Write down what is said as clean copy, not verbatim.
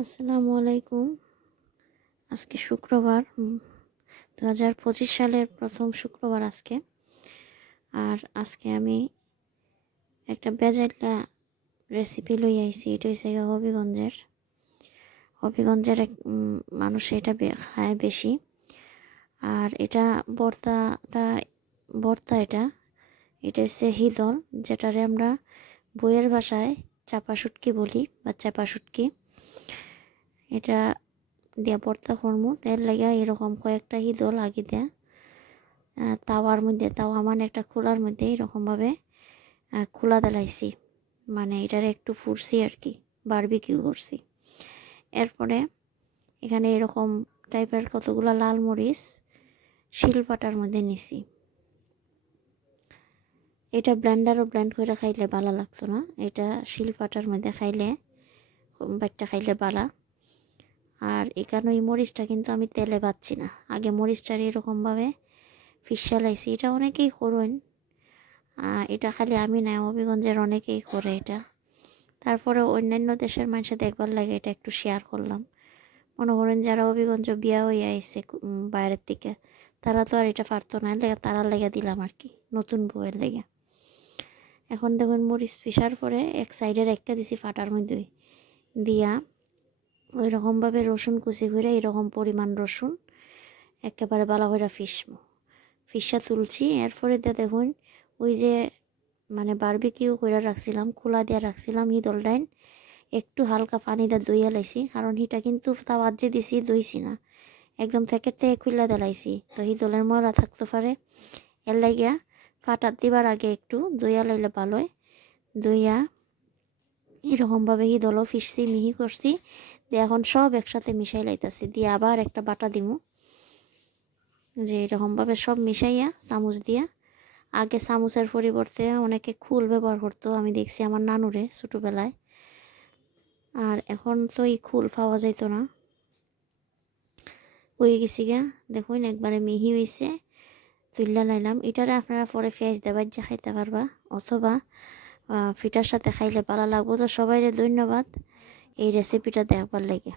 আসসালামু আলাইকুম। আজকে শুক্রবার, 2025 সালের প্রথম শুক্রবার আজকে। আর আজকে আমি একটা বেজাইলা রেসিপি লই আইছি। এটা হইছে গিয়া হবিগঞ্জের এক মানুষ এটা খায় বেশি। আর এটা ভর্তা এটা হচ্ছে হিদল, যেটারে আমরা বইয়ের ভাষায় চাপা শুটকি বলি বা চাপা শুটকি। এটা দিয়া ভর্তা করমু, তেল লাগা এরকম কয়েকটা হিদল আগে দেয়া তাওয়া মানে একটা খোলার মধ্যে এরকমভাবে খোলা দেলাইছি, মানে এটারে একটু ফুরছি আর কি, বারবিকিউ করছি। এরপরে এখানে এরকম টাইপের কতগুলা লাল মরিচ শিলপাটার মধ্যে নিছি। এটা ব্লেন্ড করে খাইলে ভালো লাগতো না, এটা শিলপাটার মধ্যে খাইলে বাট্টা খাইলে ভালো। আর এখানে এই মরিচটা কিন্তু আমি তেলে ভাজছি না, আগে মরিচটার এরকমভাবে ফিসালাইছি। এটা অনেকেই করেন, এটা খালি আমি না, হবিগঞ্জের অনেকেই করে এটা। তারপরে অন্যান্য দেশের মানুষে দেখবার লাগে এটা একটু শেয়ার করলাম। মনে করেন যারা হবিগঞ্জ বিয়া হয়ে আইসে বাইরের থেকে, তারা তো আর এটা পারতো না, তারা লেগে দিলাম আর কি, নতুন বউয়ের লেগে। এখন দেখুন মরিচ পিসার পরে এক সাইডের একটা দিছি ফাটার মধ্যে দিয়া, ওই রকমভাবে রসুন কুচি করে এরকম পরিমাণ রসুন একেবারে বালা করে ফিসা তুলছি। এরপরে দেখুন ওই যে মানে বারবিকিউ করে রাখছিলাম, খোলা দিয়ে রাখছিলাম হিদলডাইন, একটু হালকা পানি দিয়ে দইয়া লাইছি, কারণ হিটা কিন্তু তাওয়াত যে দিছি দইছি না, একদম প্যাকেট থেকে খুলে দেলাইছি, তো হিদলের ময়লা থাকতে পারে। এর লাগিয়া ফাটাত দিবার আগে একটু দইয়া লাইলে ভালোই। দইয়া এরকমভাবে হিদলও ফিসছি, মিহি করছি দিয়ে এখন সব একসাথে মিশাই লাইতাছি, দিয়ে আবার একটা বাটা দিমু, যে এরকমভাবে সব মিশাইয়া চামচ দিয়া। আগে চামচের পরিবর্তে অনেকে খুল ব্যবহার করতো, আমি দেখছি আমার নানুরে ছোটোবেলায়। আর এখন তো এই খুল পাওয়া যাইতো না, হয়ে গেছি গা। দেখুন একবারে মিহি হয়েছে, তুললা লাইলাম। এটারে আপনারা পরে পেঁয়াজ দেবার যা খাইতে পারবা, অথবা ফিটার সাথে খাইলে ভালো লাগবো। তো সবাইরে ধন্যবাদ এই রেসিপিটা দেখবার লাগে।